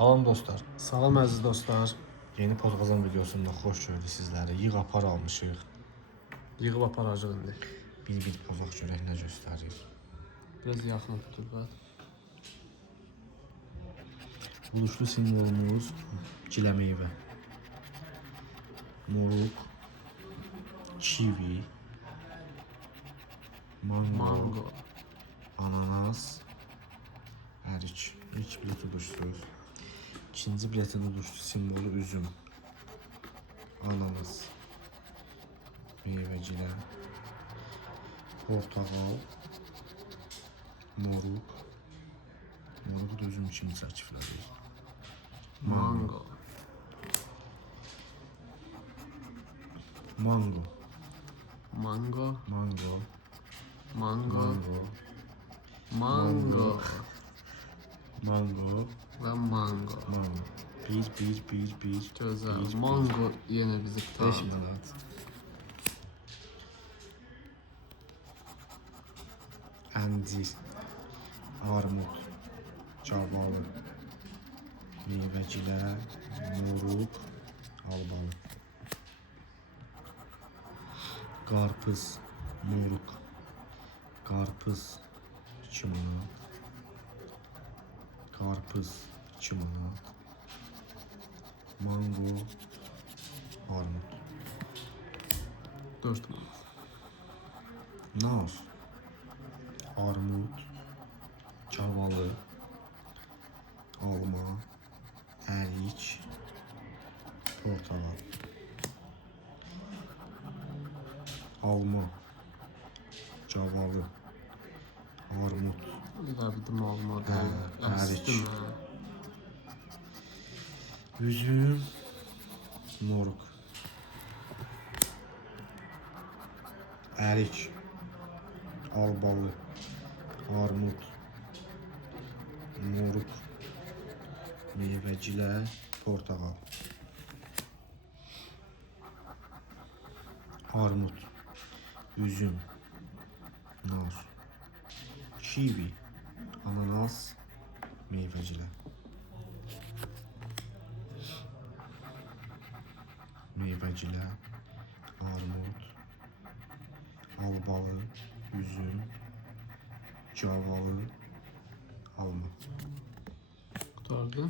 Salam dostlar. Salam əziz dostlar. Yeni podqazan videosunda xoş gördük sizləri. Yığ apar almışıq. Yığıb aparacaq indi. Bir pozaq görək nə göstərir. Biraz yaxın tutur bax. Buluşlu simvolumuz gilə meyvə. Moruq, kivi, mango, ananas, ərik. İlk bileti uduşdunuz. İkinci bileti uduşdu simvolu üzüm, ananas, meyvəcilə, portağal, moruq. Moruq da üzüm kimi çəkiflədir. Mango. Mango, Mango. mango, Mango. mango, Mango. mango, Və mango. mango. Bir. Gözəl. Bir. Mango yenə bizi 5 tutar. manat. Əncir, armud, çavalı, meyvəcilər, moruq, albalı. Qarpız, moruq, qarpız 2 manat. Qarpız 2 manat. Mango, armud. 4 manat. Nar, armud, çavalı, alma, ərik, portağal. Alma, çavalı, armud, Bir daha bir dim olmadı. ərik. Əsdim ha. üzüm, moruq, ərik, albalı, armud, moruq, meyvəcilər, portağal. Armud, üzüm, nar, kivi, ananas, meyvəcilər. Meyvəcilər, armud, albalı, üzüm, cavalı, alma. Qutardı.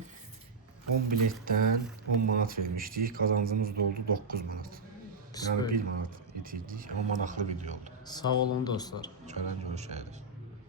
10 biletdən 10 manat vermişdik. Qazancımız da oldu 9 manat. Yəni 1 manat itirdik, amma maraqlı video oldu. Sağ olun dostlar. Gələn görüşərik.